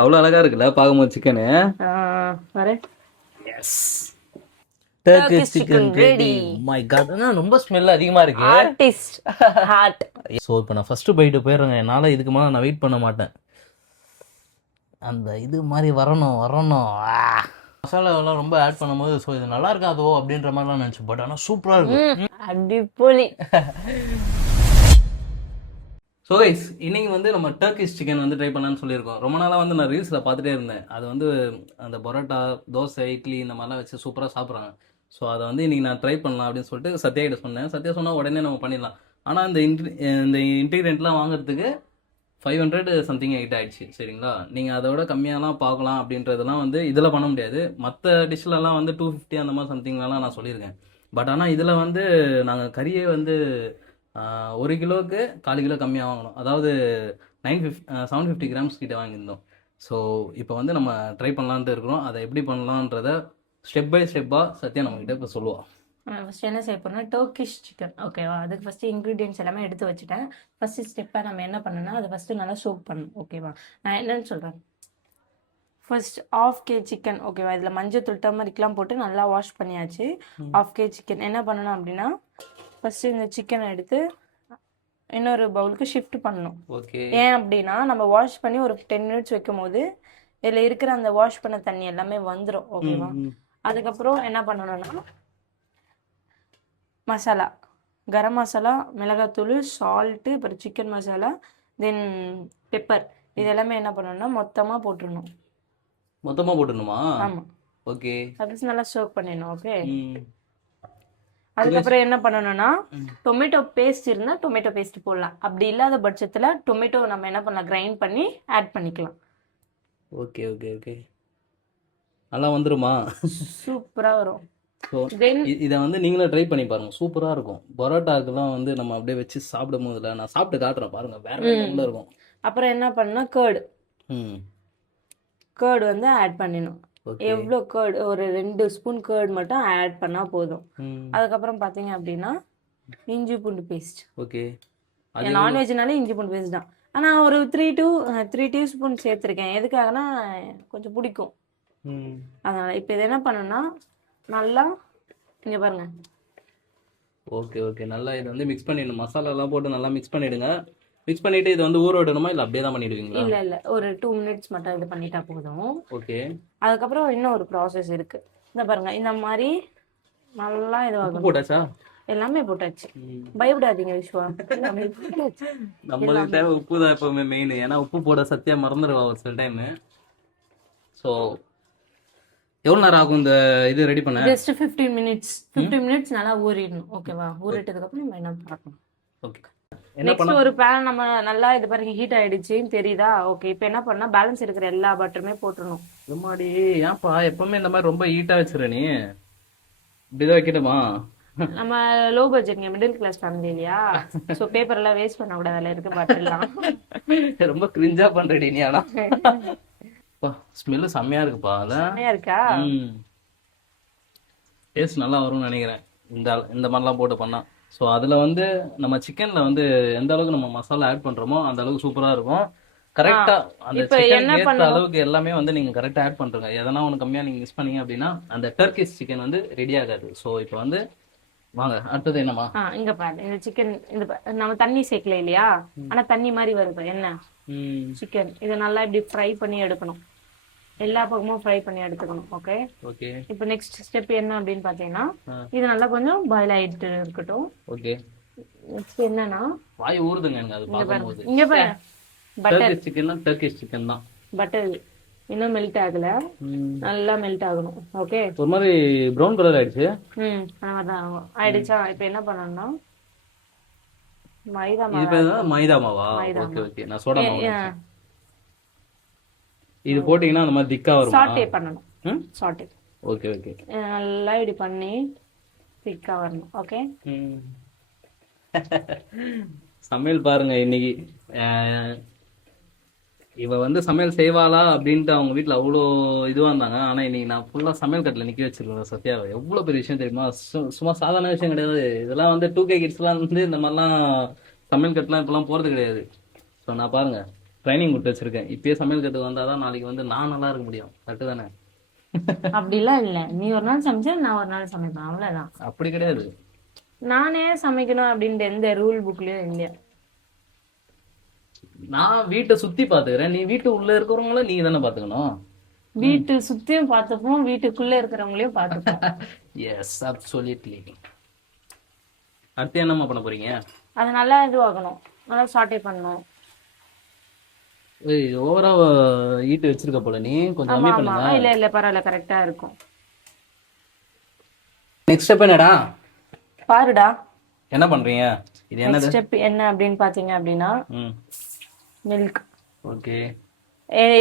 அவ்வளோ அழகா இருக்குல்ல பார்க்கும்போது சிக்கனு. வர yes, Turkish chicken ready. My god, ரொம்ப ஸ்மெல் அதிகமா இருக்கு. Artist heart. ஸோ இப்போ நான் ஃபர்ஸ்ட் பைட்டு போயிடுறேங்க. என்னால் இதுக்கு மேலே நான் வெயிட் பண்ண மாட்டேன். அந்த இது மாதிரி வரணும் வரணும். மசாலாவெல்லாம் ரொம்ப ஆட் பண்ணும்போது ஸோ இது நல்லா இருக்காதோ அப்படின்ற மாதிரிலாம் நினச்சி, பட் ஆனால் சூப்பராக இருக்கும். அடிப்பொலி. ஸோ கைஸ், இன்னைக்கு வந்து நம்ம டர்க்கிஷ் சிக்கன் வந்து ட்ரை பண்ணலான்னு சொல்லியிருக்கோம். ரொம்ப நாளாக வந்து நான் ரீல்ஸில் பார்த்துட்டே இருந்தேன். அது வந்து அந்த பரோட்டா, தோசை, இட்லி இந்த மாதிரிலாம் வச்சு சூப்பராக சாப்பிட்றாங்க. ஸோ அதை வந்து இன்னைக்கு நான் ட்ரை பண்ணலாம் அப்படின்னு சொல்லிட்டு சத்யா கிட்ட சொன்னேன். சத்யா சொன்னால் உடனே நம்ம பண்ணிடலாம். ஆனால் இந்த இன்க்ரீடியன்ட்லாம் வாங்குறதுக்கு 500 சம்திங் எயிட் ஆயிடுச்சு. சரிங்களா, நீங்கள் அதோட கம்மியாலாம் பார்க்கலாம் அப்படின்றதெல்லாம் வந்து இதில் பண்ண முடியாது. மற்ற டிஷ்லலாம் வந்து 250 அந்த மாதிரி சம்திங்லாம் நான் சொல்லியிருக்கேன். பட் ஆனால் இதில் வந்து நாங்கள் கறியே வந்து 1 கிலோவுக்கு 1/4 கிலோ கம்மியாக வாங்கணும். அதாவது 750 கிராம்ஸ் கிட்ட வாங்கியிருந்தோம். ஸோ இப்போ வந்து நம்ம ட்ரை பண்ணலான்ட்டு இருக்கிறோம். அதை எப்படி பண்ணலான்றத ஸ்டெப் பை ஸ்டெப்பாக சத்யா நம்மக்கிட்ட இப்போ சொல்லுவோம். ஃபஸ்ட் என்ன செய்ய போறோம்னா டர்க்கிஷ் சிக்கன். ஓகேவா, அதுக்கு ஃபஸ்ட்டு இன்க்ரீடியன்ஸ் எல்லாமே எடுத்து வச்சுட்டேன். ஃபஸ்ட்டு ஸ்டெப்பாக நம்ம என்ன பண்ணணும்னா அதை ஃபஸ்ட்டு நல்லா சோக் பண்ணணும். ஓகேவா, நான் என்னன்னு சொல்கிறேன். First 1/2 kg chicken. ஓகேவா, இதில் மஞ்சள் டர்மரிக்லாம் போட்டு நல்லா வாஷ் பண்ணியாச்சு. 1/2 kg சிக்கன் என்ன பண்ணணும் அப்படின்னா, ஃபஸ்ட்டு இந்த சிக்கனை எடுத்து இன்னொரு பவுலுக்கு ஷிஃப்ட் பண்ணணும். ஓகே. ஏன் அப்படின்னா நம்ம வாஷ் பண்ணி ஒரு 10 மினிட்ஸ் வைக்கும் போது இதில் இருக்கிற அந்த வாஷ் பண்ண தண்ணி எல்லாமே வந்துடும். ஓகேவா, அதுக்கப்புறம் என்ன பண்ணணும்னா மசாலா, கரம் மசாலா, மிளகாத்தூள், சால்ட்டு, அப்புறம் சிக்கன் மசாலா, தென் பெப்பர், இது எல்லாமே என்ன பண்ணணும்னா மொத்தமாக போட்டுடணும். மொத்தமாக போட்டுடணுமா? ஆமாம். ஓகே. அப்படி நல்லா சர்வ் பண்ணிடணும். ஓகே, அதுக்கப்புறம் என்ன பண்ணணும்னா டொமேட்டோ பேஸ்ட் இருந்தால் டொமேட்டோ பேஸ்ட் போடலாம். அப்படி இல்லாத பட்சத்தில் டொமேட்டோ நம்ம என்ன பண்ணலாம், கிரைண்ட் பண்ணி ஆட் பண்ணிக்கலாம். Okay okay okay. நல்லா வந்துருமா? சூப்பராக வரும். ஸோ இதை வந்து நீங்களும் ட்ரை பண்ணி பாருங்க, சூப்பராக இருக்கும். பரோட்டாக்கெல்லாம் வந்து நம்ம அப்படியே வச்சு சாப்பிடும் போதுல நான் சாப்பிட்டு காட்டுறேன் பாருங்க, வேற லெவல்ல இருக்கும். அப்புறம் என்ன பண்ணா கேர்டு வந்து ஆட் பண்ணிடணும். எவ்வளோ கேர்டு, ஒரு 2 ஸ்பூன் கேர்டு மட்டும் ஆட் பண்ணால் போதும். அதுக்கப்புறம் பார்த்தீங்க அப்படின்னா இஞ்சி பூண்டு பேஸ்ட். ஓகே. நான்வெஜ்னாலே இஞ்சி பூண்டு பேஸ்ட் தான். ஆனால் ஒரு 3 டீஸ்பூன் சேர்த்துருக்கேன். எதுக்காகனா கொஞ்சம் பிடிக்கும், அதனால். இப்போ இது என்ன பண்ணணும்னா நல்லா இங்கே பாருங்க. Okay okay. நல்லா இதை வந்து மிக்ஸ் பண்ணிடணும். மசாலாலாம் போட்டு நல்லா மிக்ஸ் பண்ணிவிடுங்க. மிக்ஸ் பண்ணிவிட்டு இதை வந்து ஊற விடணுமா இல்லை அப்படியே தான் பண்ணிவிடுவீங்களா? இல்லை, ஒரு 2 மினிட்ஸ் மட்டும் இது பண்ணிட்டா போதும். ஓகே. அதுக்கப்புறம் இன்னும் ஒரு ப்ராசஸ் இருக்குது. இந்த பாருங்க, இந்த மாதிரி நல்லா இதுவாகும். போட்டாச்சா? எல்லாமே போட்டாச்சு, பயப்படாதீங்க விஸ்வா. நம்மளுக்கு தேவை உப்பு தான் எப்பவுமே மெயின். ஏன்னா உப்பு போட சத்தியா மறந்துடுவா ஒரு சில டைம். ஸோ எவ்வளோ நேரம் ஆகும் இந்த இது ரெடி பண்ண? ஜஸ்ட் 15 மினிட்ஸ் நல்லா ஊறிடணும். ஓகேவா, ஊறிட்டதுக்கப்புறம் நம்ம என்ன பார்க்கணும். ஓகே. நெக்ஸ்ட் ஒரு பேன் நம்ம நல்லா இது பாருங்க ஹீட் ஆயிடுச்சுன்னு தெரியுதா? ஓகே, இப்போ என்ன பண்ணா பேலன்ஸ் இருக்கிற எல்லா பட்டருமே போட்டுடணும். எம்மாடி, ஏன்ப்பா எப்பவுமே இந்த மாதிரி ரொம்ப ஹீட்டா வச்சுற நீ? இப்படிதான் வைக்கணுமா? நம்ம லோ பட்ஜெட்ங்க, மிடில் கிளாஸ் ஃபேமிலி இல்லையா? ஸோ பேப்பர் எல்லாம் வேஸ்ட் பண்ண கூட அதில் இருக்கு பட்டர்லாம். ரொம்ப கிரிஞ்சா பண்றடி நீ. ஆனா ஸ்மெல்லு செம்மையா இருக்குப்பா. செம்மையா இருக்கா? டேஸ்ட் நல்லா வரும்னு நினைக்கிறேன் இந்த மாதிரிலாம் போட்டு பண்ணா. ஸோ அதில் வந்து நம்ம சிக்கன்ல வந்து எந்த அளவுக்கு நம்ம மசாலா ஆட் பண்றோமோ அந்த அளவுக்கு சூப்பரா இருக்கும். கரெக்டா அந்த சிக்கன் ஏற்ற அளவுக்கு எல்லாமே வந்து நீங்க கரெக்டா ஆட் பண்றீங்க. எதனா ஒன்று கம்மியா நீங்க மிஸ் பண்ணீங்க அப்படின்னா அந்த டர்க்கிஷ் சிக்கன் வந்து ரெடி ஆகாது. ஸோ இப்போ வந்து வாங்க அடுத்தது என்னமா? இங்க பாரு, இந்த சிக்கன் நம்ம தண்ணி சேர்க்கல இல்லையா? ஆனா தண்ணி மாதிரி வருது என்ன சிக்கன். இதை நல்லா இப்படி ஃப்ரை பண்ணி எடுக்கணும், எல்லா பக்கமும் ஃப்ரை பண்ணி எடுத்துக்கணும். Okay okay. இப்போ நெக்ஸ்ட் ஸ்டெப் என்ன அப்படின்னு பார்த்தீங்கன்னா, இது நல்லா கொஞ்சம் பாயில் ஆயிட்டு இருக்கட்டும். ஓகே. நெக்ஸ்ட் என்னன்னா வாய் ஊறுதுங்க எனக்கு அது பாக்கும்போது. இங்க பாரு, பட்டர் சிக்கன், டர்க்கிஷ் சிக்கன் தான். பட்டர் இன்னும் மெல்ட் ஆகல, நல்லா மெல்ட் ஆகணும். ஓகே, ஒரு மாதிரி ப்ரௌன் கலர் ஆயிடுச்சு. அதான் ஆயிடுச்சா? இப்போ என்ன பண்ணணும்னா மைதா மைதா மாவா? Okay okay. நான் சோடா மாவு. இது போட்டீங்கன்னா அந்த மாதிரி திக்கா வரும். சாட்டே பண்ணணும், சாட்டே. Okay okay. நல்லா இப்படி பண்ணி திக்கா வரணும். ஓகே. சமையல் பாருங்க இன்னைக்கு. இவ வந்து சமையல் செய்வாளா அப்படின்ட்டு அவங்க வீட்டில் அவ்வளோ இதுவாக இருந்தாங்க. ஆனால் இன்னைக்கு நான் ஃபுல்லாக சமையல் கட்டில் நிற்க வச்சிருக்கேன் சத்யாவை. எவ்வளோ பெரிய விஷயம் தெரியுமா? சும்மா சாதாரண விஷயம் கிடையாது. இதெல்லாம் வந்து 2K கிட்ஸ்லாம் வந்து இந்த மாதிரிலாம் சமையல் கட்டெலாம் இப்போலாம் போகிறது கிடையாது. ஸோ நான் பாருங்க ட்ரைனிங் கொடுத்து வச்சிருக்கேன். இப்பயே சமையல் கற்றுக்கு வந்தாதான் நாளைக்கு வந்து நான் நல்லா இருக்க முடியும். கரெக்டு தானே? அப்படிலாம் இல்ல, நீ ஒரு நாள் சமைச்சா நான் ஒரு நாள் சமைப்பேன், அவ்வளவுதான். அப்படி கிடையாது. நானே சமைக்கணும் அப்படின்ட்டு எந்த ரூல் புக்லயும் இல்லையா. நான் வீட்டை சுத்தி பாத்துக்கிறேன், நீ வீட்டு உள்ள இருக்கிறவங்கள நீங்க தானே பாத்துக்கணும். வீட்டு சுத்தியும் பார்த்துப்போம், வீட்டுக்குள்ள இருக்கிறவங்களையும் பார்த்துப்போம். Yes, absolutely. அடுத்து என்னம்மா பண்ண போறீங்க? அது நல்லா இதுவாகணும், நல்லா சாட்டே பண்ணணும். ஏய், ஓவரா ஈட்டு வச்சிருக்க போல, நீ கொஞ்சம் ஆமா கம்மி ஆமா, பண்ணுங்க. இல்ல இல்ல பரவாயில்ல, கரெக்டா இருக்கும். நெக்ஸ்ட் ஸ்டெப் என்னடா? பாருடா, என்ன பண்றீங்க? இது என்னது? ஸ்டெப் என்ன அப்படின்னு பாத்தீங்க அப்படின்னா ம், மில்க் ஓகே.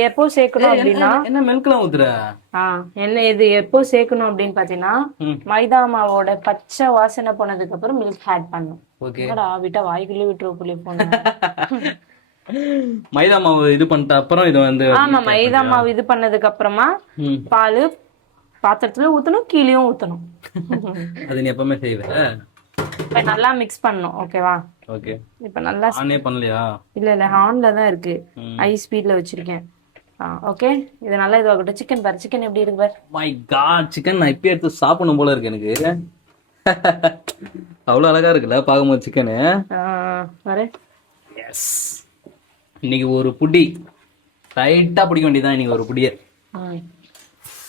எப்போ சேர்க்கணும் அப்படின்னா, என்ன மில்க்லாம் ஊத்துற? என்ன இது எப்போ சேர்க்கணும் அப்படின்னு பாத்தீங்கன்னா, ம், மைதா மாவோட பச்சை வாசனை போனதுக்கு அப்புறம் மில்க் ஆட் பண்ணும். ஓகே. என்னடா விட்டா வாய்க்குள்ளே விட்டுரு புள்ளி போன. மைதா மாவு இது பண்ணிட்ட அப்புறம் இது வந்து ஆமா, மைதா மாவு இது பண்ணதுக்கு அப்புறமா ம், பால் பாத்திரத்துல ஊத்தணும், கீழேயும் ஊத்தணும். அது நீ எப்பவுமே செய்வ? இப்ப நல்லா மிக்ஸ் பண்ணணும், ஓகேவா? ஓகே. இப்ப நல்லா ஆனே பண்ணலையா? இல்ல இல்ல, ஹான்ல தான் இருக்கு, ம். ஹை ஸ்பீட்ல வச்சிருக்கேன். ஓகே, இது நல்லா இதுவாகட்டும். சிக்கன் பாரு, சிக்கன் எப்படி இருக்கு பாரு. மை காட், சிக்கன் நான் இப்பயே எடுத்து சாப்பிடணும் போல இருக்கு எனக்கு. அவ்வளவு அழகா இருக்குல்ல பார்க்கும்போது சிக்கனு. பாரு. எஸ், இன்னைக்கு ஒரு புடி டைட்டா பிடிக்க வேண்டியதான் இன்னைக்கு ஒரு புடிய. ம்.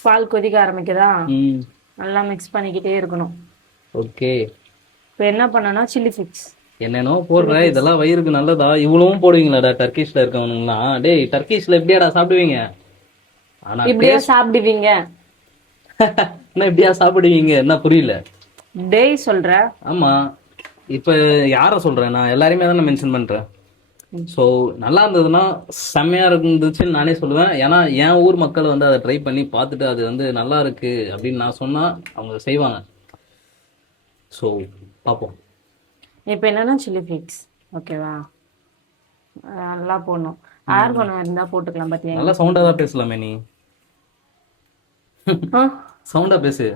பால் கொதிக்க ஆரம்பிக்குதா, ம், நல்லா மிக்ஸ் பண்ணிக்கிட்டே இருக்கணும். ஓகே. இப்ப என்ன பண்ணனா, சில்லி ஃபிக்ஸ். என்னென்னோ போடுற, இதெல்லாம் வயிறுக்கு நல்லதா? இவ்வளவும் போடுவீங்களாடா டர்க்கிஷ்ல இருக்கவனுங்களாம்? டேய், டர்க்கிஷ்ல எப்படியாடா சாப்பிடுவீங்க? ஆனா இப்படியா சாப்பிடுவீங்க? என்ன இப்படியா சாப்பிடுவீங்க? என்ன புரியல? டேய் சொல்ற. ஆமா, இப்ப யார சொல்றேன்? நான் எல்லாரையுமே தானே மென்ஷன் பண்றேன். ஸோ நல்லா இருந்ததுன்னா செம்மையா இருந்துச்சுன்னு நானே சொல்லுவேன். ஏன்னா என் ஊர் மக்கள் வந்து அதை ட்ரை பண்ணி பார்த்துட்டு அது வந்து நல்லா இருக்கு அப்படின்னு நான் சொன்னா அவங்க செய்வாங்க. ஸோ பார்ப்போம். இப்ப என்னன்னா சில்லி ஃபிக்ஸ், ஓகேவா? நல்லா போடணும். ஆர்கோனம் இருந்தா போட்டுக்கலாம். பாத்தியா, நல்லா சவுண்டா தான் பேசலாமே நீ. சவுண்டா பேசு.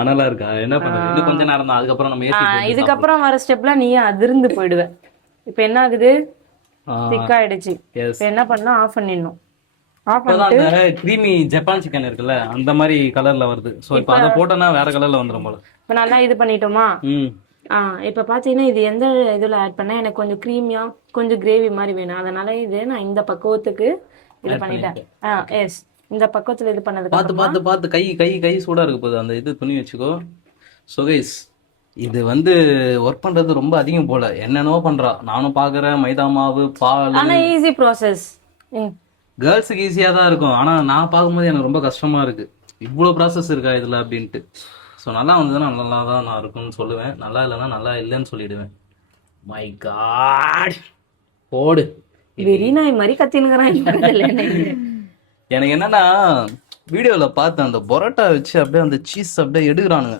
அனலா இருக்கா? என்ன பண்றது? இன்னும் கொஞ்ச நேரம் தான், அதுக்கப்புறம் நம்ம ஏசி. இதுக்கப்புறம் வர ஸ்டெப்ல நீ அதிர்ந்து போயிடுவ. இப்ப என்ன ஆகுது, திக் ஆயிடுச்சு. இப்ப என்ன பண்ணா, ஆஃப் பண்ணிடணும். ஆஃப் பண்ணிட்டு அந்த கிரீமி ஜப்பான் சிக்கன் இருக்குல்ல, அந்த மாதிரி கலர்ல வருது. ஸோ இப்போ அதை போட்டோன்னா வேற கலர்ல வந்துடும் போல. இப்ப நல்லா இது பண்ணிட்டோமா? ம், இப்ப பாத்தீங்கன்னா இது எந்த இதுல ஆட் பண்ணா எனக்கு கொஞ்சம் கிரீமியா கொஞ்சம் கிரேவி மாதிரி வேணும். அதனால இது நான் இந்த பக்குவத்துக்கு இது பண்ணிட்டேன். எஸ், இந்த பக்குவத்துல இது பண்ணதுக்கு பார்த்து அப்புறமா பார்த்து பார்த்து கை கை கை சூடா இருக்கு போகுது. அந்த இது துணி வச்சுக்கோ. ஸோ கைஸ், இது வந்து ஒர்க் பண்றது ரொம்ப அதிகம் போல. என்னென்னோ பண்றா, நானும் பாக்குறேன். மைதா மாவு, பால். ஆனா ஈஸி ப்ராசஸ். கேர்ள்ஸுக்கு ஈஸியா தான் இருக்கும், ஆனா நான் பார்க்கும்போது எனக்கு ரொம்ப கஷ்டமா இருக்கு. இவ்வளவு ப்ராசஸ் இருக்கா இதுல அப்படின்ட்டு. ஸோ நல்லா வந்ததுன்னா நல்லா தான் நான் இருக்கும்னு சொல்லுவேன். நல்லா இல்லைன்னா நல்லா இல்லைன்னு சொல்லிடுவேன். மை காட், போடு. வெறி நாய் மாதிரி கத்தினுங்கிறான். எனக்கு என்னன்னா, வீடியோல பார்த்தேன் அந்த பரோட்டா வச்சு அப்படியே அந்த சீஸ் அப்படியே எடுக்கிறானுங்க.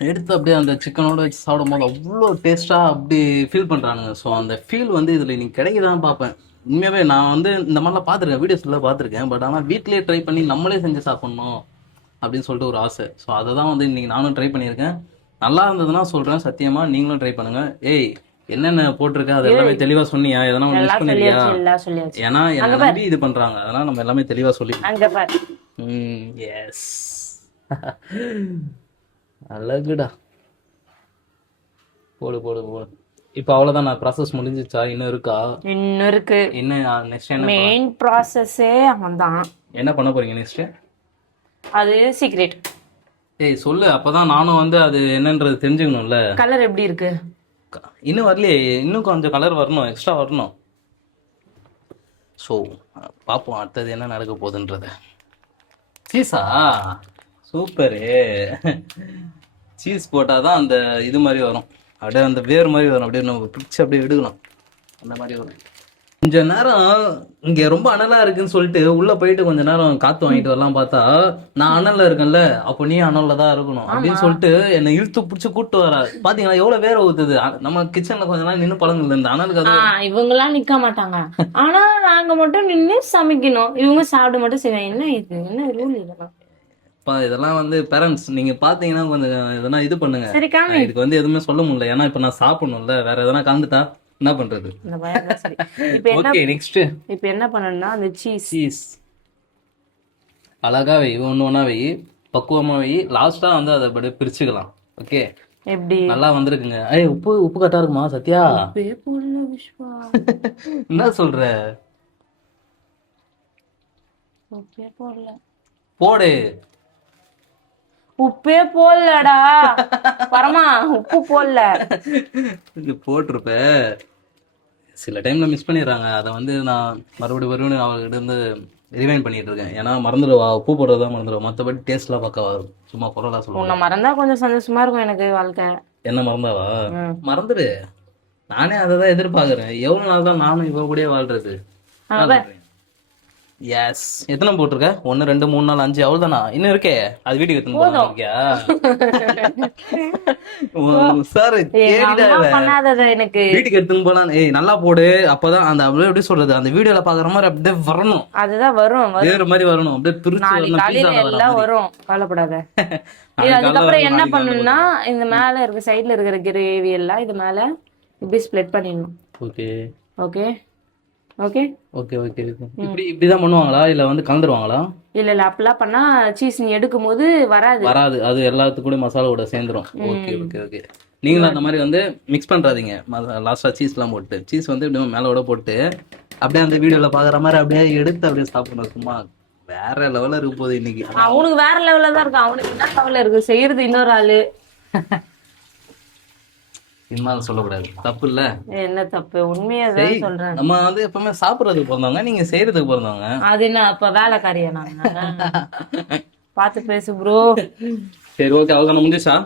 எடுத்து அப்படியே அந்த சிக்கனோட வச்சு சாப்பிடும் போது அவ்வளோ டேஸ்டா அப்படி ஃபீல் பண்றானுங்க. ஸோ அந்த ஃபீல் வந்து இதுல இன்னைக்கு கிடைக்குதான் பார்ப்பேன். உண்மையாவே நான் வந்து இந்த மாதிரிலாம் பார்த்துருக்கேன், வீடியோஸ்ல பார்த்துருக்கேன். பட் ஆனால் வீட்லயே ட்ரை பண்ணி நம்மளே செஞ்சு சாப்பிடணும் அப்படின்னு சொல்லிட்டு ஒரு ஆசை. ஸோ அதை தான் வந்து இன்னைக்கு நானும் ட்ரை பண்ணியிருக்கேன். நல்லா இருந்ததுன்னா சொல்றேன், சத்தியமா நீங்களும் ட்ரை பண்ணுங்க. ஏய், என்னென்ன போட்டிருக்க அது எல்லாமே தெளிவா சொன்னியா? எதனா மிஸ் எல்லாம் பண்ணிருக்கியா? சொல்லியாச்சு, எல்லாம் சொல்லியாச்சு. ஏன்னா என்ன நம்பி இது பண்றாங்க, அதனால நம்ம எல்லாமே தெளிவா சொல்லி. அங்க பாரு. எஸ், அழகுடா. போடு போடு போடு. இப்போ அவ்வளவுதான், நான் ப்ராசஸ் முடிஞ்சிச்சா? இன்னும் இருக்கா? இன்னும் இருக்கு. இன்னும் நெக்ஸ்ட் என்ன மெயின் ப்ராசஸே அவன் தான். என்ன பண்ண போறீங்க நெக்ஸ்ட்? அது சீக்ரெட். ஏய் சொல்லு, அப்பதான் நானும் வந்து அது என்னன்றது தெரிஞ்சுக்கணும்ல. கலர் எப்படி இருக்கு? இன்னும் வரலையே, இன்னும் கொஞ்சம் கலர் வரணும், எக்ஸ்ட்ரா வரணும். ஸோ பார்ப்போம் அடுத்தது என்ன நடக்க போகுதுன்றத. சீஸா? சூப்பரு. சீஸ் போட்டாதான் அந்த இது மாதிரி வரும், அப்படியே அந்த வேர் மாதிரி வரும். அப்படியே நம்ம பிடிச்சி அப்படியே எடுக்கணும், அந்த மாதிரி வரும். கொஞ்ச நேரம் இங்க ரொம்ப அனலா இருக்குன்னு சொல்லிட்டு உள்ள போயிட்டு கொஞ்ச நேரம் காத்து வாங்கிட்டு வரலாம் பார்த்தா, நான் அனல்ல இருக்கேன்ல, அப்போ நீ அனல்ல தான் இருக்கணும் அப்படின்னு சொல்லிட்டு என்னை இழுத்து பிடிச்சி கூட்டு வர. பாத்தீங்களா எவ்வளவு வேற ஊத்துது. நம்ம கிச்சன்ல கொஞ்ச நேரம் நின்று பழங்குது இந்த அனலுக்கு. இவங்க எல்லாம் நிக்க மாட்டாங்க, ஆனா நாங்க மட்டும் நின்று சமைக்கணும். இவங்க சாப்பிட மட்டும் செய்வாங்க. என்ன இது, என்ன ரூல் இதெல்லாம்? இதெல்லாம் வந்து பேரண்ட்ஸ் நீங்க பாத்தீங்கன்னா கொஞ்சம் எதனா இது பண்ணுங்க. சரி காமி. இதுக்கு வந்து எதுவுமே சொல்ல முடியல, ஏன்னா இப்ப நான் சாப்பிடணும்ல. வேற எதனா கலந்துட்டா என்ன பண்றது? இந்த பயம் தான் சரி. இப்போ என்ன ஓகே நெக்ஸ்ட் இப்போ என்ன பண்ணணும்னா அந்த சீஸ் சீஸ் அழகா வை, ஒன்று ஒன்றா வை, பக்குவமாக வை. லாஸ்ட்டாக வந்து அதை அப்படியே பிரிச்சுக்கலாம். ஓகே, எப்படி நல்லா வந்திருக்குங்க. ஏய் உப்பு உப்பு கரெக்டாக இருக்குமா சத்யா? உப்பே போடல விஸ்வா, என்ன சொல்ற? உப்பே போடல, போடு. உப்பே போடலடா பரமா, உப்பு போடல. இது போட்டிருப்ப. சில டைம்ல மிஸ் பண்ணிடுறாங்க. அதை வந்து நான் மறுபடியும் அவர்கிட்ட இருந்து ரிவைண்ட் பண்ணிட்டு இருக்கேன். ஏன்னா மறந்துடுவா, உப்பு போடுறதா மறந்துடுவா, மற்றபடி டேஸ்ட்லாம் பக்கவா இருக்கும். சும்மா குரலா சொல்லுவாங்க. உன்னை மறந்தா கொஞ்சம் சந்தோஷமா இருக்கும் எனக்கு வாழ்க்கை. என்ன மறந்தாவா? ம். மறந்துடு. நானே அதை தான் எதிர்பார்க்குறேன். எவ்வளோ நாள் தான் நானும் இவ கூடயே வாழ்றது. அதான். எஸ். எத்தனை போட்டிருக்க? 1 2 3 4 5 அவ்வளோதானா? இன்னும் இருக்கே. அது வீட்டுக்கு எடுத்துன்னு போறியா? சார் எங்க அம்மா பண்ணாதத எனக்கு வீட்டுக்கு எடுத்துன்னு போலாம். ஏய் நல்லா போடு. அப்பதான் அந்த அப்படியே எப்படி சொல்றது, அந்த வீடியோல பாக்குற மாதிரி அப்படியே வரணும். அதுதான் வரும் வேற மாதிரி வரணும். அப்படியே பிரிச்சு நாளைக்கு காலையில எல்லாம் வரும், கவலைப்படாத. அதுக்கப்புறம் என்ன பண்ணணும்னா இந்த மேல இருக்க சைடுல இருக்கிற கிரேவி எல்லாம் இது மேல இப்படி ஸ்ப்ளிட் பண்ணிடணும். Okay okay okay okay okay. இப்படிதான் பண்ணுவாங்களா இல்ல வந்து கலந்துருவாங்களா? இல்ல அப்படிலாம் பண்ணா சீஸ் நீ எடுக்கும் போது வராது. வராது, அது எல்லாத்துக்கூட மசாலாவோட சேர்ந்துரும். Okay okay okay. நீங்களும் அந்த மாதிரி வந்து மிக்ஸ் பண்றாதீங்க. லாஸ்டா சீஸ்லாம் போட்டு, சீஸ் வந்து இப்படி மேலோட போட்டு அப்படியே அந்த வீடியோல பாக்குற மாதிரி அப்படியே எடுத்து அப்படியே சாப்பிடணும். சும்மா வேற லெவல்ல இருக்கு போகுது இன்னைக்கு. அவனுக்கு வேற லெவல்ல தான் இருக்கு. அவனுக்கு என்ன லெவல்ல இருக்கு செய்யறது இன்னொரு ஆளு. இனிமேல் சொல்லக்கூடாது, தப்பு இல்ல. என்ன தப்பு? உண்மையாதான் சொல்றேன். நம்ம வந்து எப்பவுமே சாப்பிடுறதுக்கு பிறந்தவங்க, நீங்க செய்யறதுக்கு பிறந்தவங்க. அது என்ன அப்ப வேலைக்காரியா நாங்க? பாத்து பேசு ப்ரோ. சரி ஓகே, அவ்வளோ முடிஞ்சுச்சா?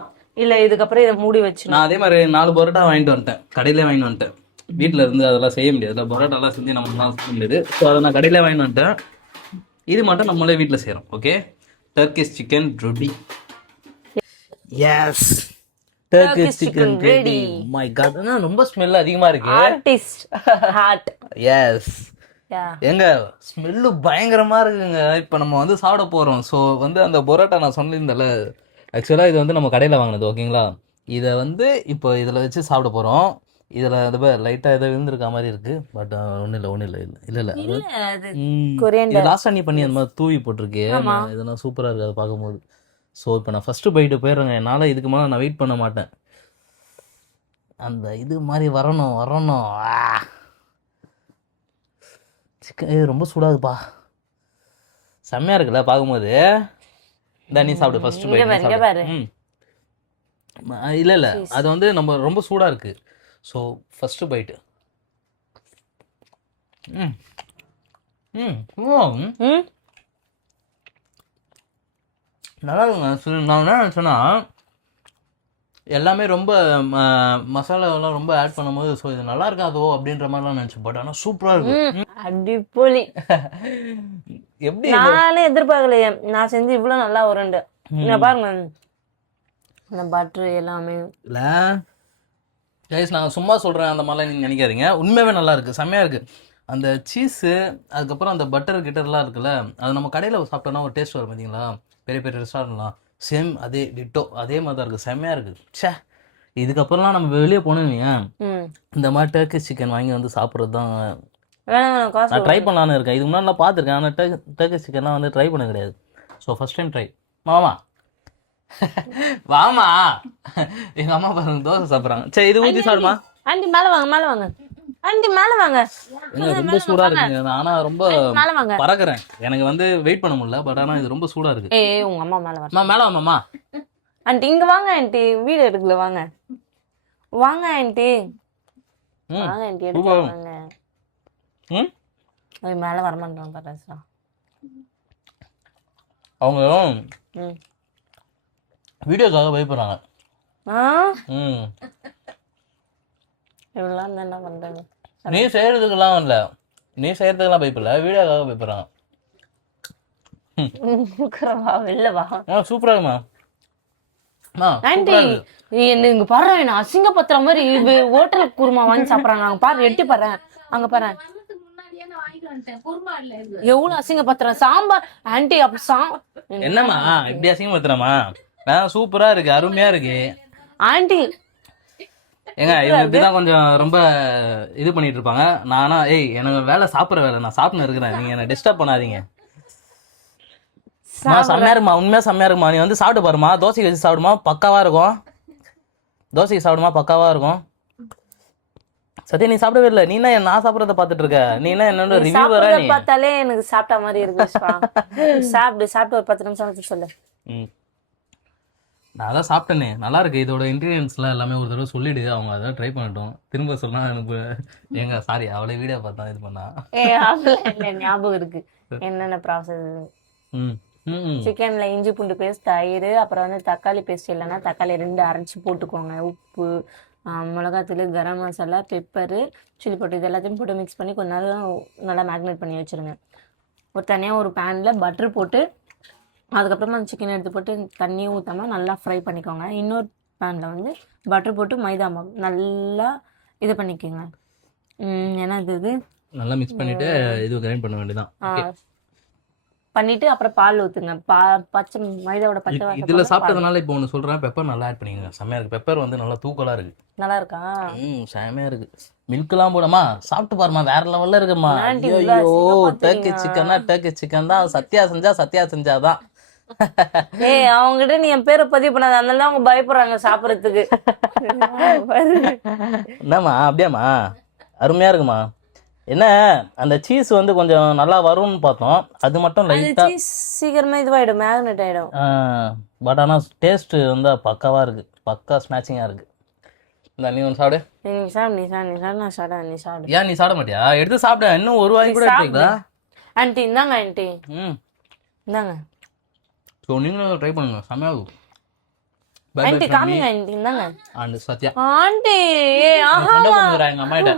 இல்ல இதுக்கப்புறம் இதை மூடி வச்சு நான் அதே மாதிரி 4 பரோட்டா வாங்கிட்டு வந்துட்டேன். கடையில வாங்கிட்டு வந்துட்டேன். வீட்டுல இருந்து அதெல்லாம் செய்ய முடியாது, பரோட்டாலாம் செஞ்சு நம்மளால செய்ய முடியாது. ஸோ அதை நான் கடையில வாங்கிட்டு வந்துட்டேன். இது மட்டும் நம்மளே வீட்டில் செய்கிறோம். Okay, Turkish chicken ready. Yes, Turkish chicken ready. My god, ரொம்ப ஸ்மெல் அதிகமா இருக்கு. Artist heart. எஸ், எங்க ஸ்மெல்லு பயங்கரமா இருக்குங்க. இப்போ நம்ம வந்து சாப்பிட போறோம். ஸோ வந்து அந்த பரோட்டா நான் சொன்னிருந்தேன்ல, ஆக்சுவலாக இது வந்து நம்ம கடையில் வாங்கினது. ஓகேங்களா, இதை வந்து இப்போ இதில் வச்சு சாப்பிட போகிறோம். இதில் அது லைட்டாக ஏதோ விழுந்திருக்க மாதிரி இருக்கு. பட் ஒன்றும் இல்லை. லாஸ்ட்டாக நீ பண்ணி அந்த மாதிரி தூவி போட்டிருக்கே, இதெல்லாம் சூப்பராக இருக்குது அதை பார்க்கும்போது. ஸோ இப்போ நான் ஃபஸ்ட்டு பைட்டு போயிடுறேங்க. என்னால் இதுக்கு மேலே நான் வெயிட் பண்ண மாட்டேன். அந்த இது மாதிரி வரணும். சிக்கன் ரொம்ப சூடாகுதுப்பா. செம்மையாக இருக்குல்ல பார்க்கும்போது. இந்த நீ சாப்பிடு ஃபர்ஸ்ட் பைட். இல்லை இல்லை, அது வந்து நம்ம ரொம்ப சூடாக இருக்கு. So first bite. நல்லா இருக்குங்க. நான் என்ன நினச்சேன்னா, எல்லாமே ரொம்ப மசாலாவெல்லாம் ரொம்ப ஆட் பண்ணும்போது ஸோ இது நல்லா இருக்காதோ அப்படின்ற மாதிரிலாம் நினச்சேன். பட் ஆனால் சூப்பராக இருக்கு. அடிப்பொலி. எப்படி நானே எதிர்பார்க்கலையே நான் செஞ்சு இவ்வளோ நல்லா வரும்ண்டு. பாருங்க இந்த பட்ரு எல்லாமே இல்லை கைஸ், நான் சும்மா சொல்கிறேன் அந்த மாதிரிலாம் நீங்கள் நினைக்காதீங்க. உண்மையாகவே நல்லா இருக்குது, செம்மையாக இருக்குது. அந்த சீஸு அதுக்கப்புறம் அந்த பட்டர் கிட்டர்லாம் இருக்குல்ல, அது நம்ம கடையில் சாப்பிட்டோன்னா ஒரு டேஸ்ட் வரும் பார்த்தீங்களா, பெரிய பெரிய ரெஸ்டாரண்ட்லாம் சேம் அதே டிட்டோ அதே மாதிரி தான் இருக்குது. செம்மையாக இருக்குது. சே, இதுக்கப்புறம்லாம் நம்ம வெளியே போனோம்னீங்க இந்த மாதிரி டர்க்கிஷ் சிக்கன் வாங்கி வந்து சாப்பிட்றது தான் நான் ட்ரை பண்ணலான்னு இருக்கேன். இதுக்கு முன்னாடி நான் பார்த்துருக்கேன், ஆனால் டர்க்கிஷ் சிக்கன்லாம் வந்து ட்ரை பண்ண கிடையாது. So first time try. மாமா வாமா, எங்கள் அம்மா பாருங்க தோசை சாப்பிட்றாங்க. சரி இது ஊற்றி சாப்பிடுமா? ஆண்டி மேலே வாங்க, மேலே வாங்க ஆண்டி, மேலே வாங்க. ரொம்ப சூடா இருக்குங்க. ஆனா ரொம்ப பறக்குறேன், எனக்கு வந்து வெயிட் பண்ண முடியல. பட் ஆனா இது ரொம்ப சூடா இருக்கு. ஏய் உங்க அம்மா மேலே வா. மேலே வாமாம்மா. ஆண்டி இங்க வாங்க ஆண்டி, வீடியோ எடுக்கல. வாங்க வாங்க ஆண்டி, வாங்க ஆண்டி எடுக்கலாங்க. அது மேலே வரமாட்டாங்க பாருங்க. அவங்க வீடியோக்காக பயப்படுறாங்க. இவ்வளோ என்ன பண்றாங்க? நீ செய்யறதுக்கெல்லாம் இல்லை, நீ செய்யறதுக்கெல்லாம் பயப்படல, வீடியோக்காக பயப்படுறாங்க. வெளில வா. சூப்பரா இருக்குமா ஆண்டி? இங்க பாரு, என்ன அசிங்கப்படுத்துற மாதிரி ஹோட்டல் குருமா வாங்கி சாப்பிடறாங்க. அங்க பாரு, எட்டி பாரு, அங்க பாரு எவ்வளவு அசிங்கப்படுத்துறேன். சாம்பார் ஆண்டி அப்படி என்னம்மா இப்படி அசிங்கப்படுத்துறமா? சூப்பரா இருக்கு, அருமையா இருக்கு ஆண்டி. ஏங்க இவங்க இப்படிதான் கொஞ்சம் ரொம்ப இது பண்ணிட்டு இருப்பாங்க. நானா எனக்கு வேலை சாப்பிட்ற வேலை, நான் சாப்பிட்டு இருக்கிறேன், நீங்க என்ன டிஸ்டர்ப் பண்ணாதீங்க. செம்மையா இருக்குமா, உண்மையா செம்மையா இருக்குமா. நீ வந்து சாப்பிட்டு பாருமா, தோசைக்கு வச்சு சாப்பிடுமா, பக்காவா இருக்கும். தோசைக்கு சாப்பிடுமா, பக்காவா இருக்கும். சத்யா நீ சாப்பிடவே இல்லை, நீ என்ன நான் சாப்பிட்றத பார்த்துட்டு இருக்க, நீ என்ன என்னோட ரிவ்யூவரா நீ? பார்த்தாலே எனக்கு சாப்பிட்ட மாதிரி இருக்கு. சாப்பிட்டு ஒரு 10 நிமிஷம் வச்சு சொல்லு. நான் அதான் சாப்பிட்டேனே, நல்லா இருக்கு. இதோட இன்க்ரீடியன்ஸ்லாம் எல்லாமே ஒரு தடவை சொல்லிடு, அவங்க அதான் ட்ரை பண்ணட்டும். திரும்ப சொன்னா எனக்கு ஏங்க சாரி, அவளை வீடியோ பார்த்தா இது பண்ணா. ஞாபகம் இருக்கு என்னென்ன ப்ராசஸ். சிக்கன்ல இஞ்சி பூண்டு பேஸ்ட், தயிர், அப்புறம் வந்து தக்காளி பேஸ்ட், இல்லைன்னா தக்காளி 2 அரைச்சி போட்டுக்கோங்க. உப்பு, மிளகாத்தூள், garam masala, pepper, chilli powder, இது எல்லாத்தையும் போட்டு மிக்ஸ் பண்ணி கொஞ்ச நேரம் நல்லா மேக்னேட் பண்ணி வச்சுருங்க. தனியாக ஒரு பேனில் பட்டர் போட்டு அதுக்கப்புறமா அந்த சிக்கன் எடுத்து போட்டு தண்ணியும் ஊற்றாமல் நல்லா ஃப்ரை பண்ணிக்கோங்க. இன்னொரு பேனில் வந்து பட்டர் போட்டு மைதா மாவு நல்லா இது பண்ணிக்கோங்க. ஏன்னா இது நல்லா மிக்ஸ் பண்ணிவிட்டு இது கிரைண்ட் பண்ண வேண்டியதான். பண்ணிட்டு அப்புறம் பால் ஊற்றுங்க. பச்சை மைதாவோட பச்சை இதில் சாப்பிட்டதுனால இப்போ ஒன்று சொல்கிறேன், பெப்பர் நல்லா ஆட் பண்ணிக்கோங்க. செம்மையாக இருக்குது. பெப்பர் வந்து நல்லா தூக்கலாக இருக்குது. நல்லா இருக்கா? செம்மையாக இருக்குது. மில்க்லாம் போடமா, சாப்பிட்டு பாருமா, வேற லெவலில் இருக்குமா. ஐயோ டர்க்கி சிக்கன்னா டர்க்கி சிக்கன் தான். சத்யா செஞ்சாதான். அவங்ககிட்ட நீ என் பேரை பதிவு பண்ணாத, அதனால அவங்க பயப்படுறாங்க சாப்பிட்றதுக்கு. என்னம்மா அப்படியாம்மா, அருமையாக இருக்குமா. என்ன அந்த சீஸ் வந்து கொஞ்சம் நல்லா வரும்னு பார்த்தோம், அது மட்டும் லைட்டா சீக்கிரமா இதுவாயிடும், மேக்னெட் ஆயிடும். பட் ஆனால் டேஸ்ட் வந்து பக்காவா இருக்கு, பக்கா ஸ்நாச்சிங்கா இருக்கு. இந்த நீ ஒன்று சாப்பிடு. நான் சாப்பிட, நீ சாப்பிடு. ஏன் நீ சாப்பிட மாட்டியா? எடுத்து சாப்பிட, இன்னும் ஒரு வாய் கூட எடுத்துக்கலாம். ஆண்டி இந்தாங்க, ஆண்டி இந்தாங்க. ஸோ நீங்களும் ட்ரை பண்ணுங்க, செம்மையா இருக்கும். ஆண்டி காமிங்க, ஆண்டி இந்தாங்க. ஆண்டி சத்யா ஆண்டி எங்க அம்மாட்ட.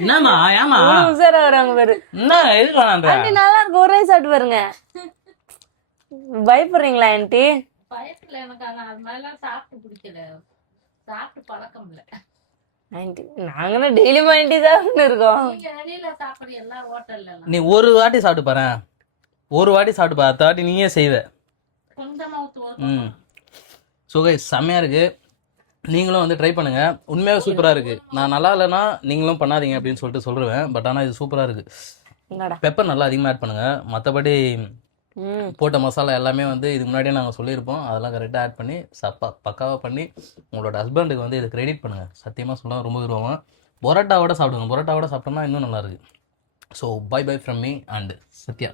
என்னம்மா ஏமா உசாரா வராங்க பாரு. என்ன எதுக்கு வேணான்ற? ஆண்டி நல்லா இருக்கு, ஒரே சாப்பிட்டு பாருங்க. பயப்படுறீங்களா ஆண்டி? பயப்படல, எனக்கு அது மாதிரிலாம் சாப்பிட்டு பிடிக்கல, சாப்பிட்டு பழக்கம் இல்லை. ஆண்டி நாங்களும் டெய்லி ஆண்டி தான் இருக்கோம். நீங்க வெளியில சாப்பிடுற எல்லா ஹோட்டல்ல நீ ஒரு வாட்டி சாப்பிட்டு பாரு, ஒரு வாட்டி சாப்பிட்டு பாரு, அடுத்த வாட்டி நீயே செய்வ. கொஞ்சமா ஊத்து. ஸோ கைஸ் செம்மையாக இருக்குது, நீங்களும் வந்து ட்ரை பண்ணுங்கள். உண்மையாக சூப்பராக இருக்குது. நான் நல்லா இல்லைன்னா நீங்களும் பண்ணாதீங்க அப்படின்னு சொல்லிட்டு சொல்லுவேன். பட் ஆனால் இது சூப்பராக இருக்குது. பெப்பர் நல்லா அதிகமாக ஆட் பண்ணுங்கள். மற்றபடி போட்ட மசாலா எல்லாமே வந்து இதுக்கு முன்னாடியே நாங்கள் சொல்லியிருப்போம், அதெல்லாம் கரெக்டாக ஆட் பண்ணி பக்காவாக பண்ணி உங்களோட ஹஸ்பண்டுக்கு வந்து இது கிரெடிட் பண்ணுங்கள். சத்தியமாக சொல்ல ரொம்ப விரும்புவாங்க. பொரோட்டாவோட சாப்பிடுங்க, பொரோட்டாவோட சாப்பிட்டோம்னா இன்னும் நல்லாயிருக்கு. So by from me and Sathya.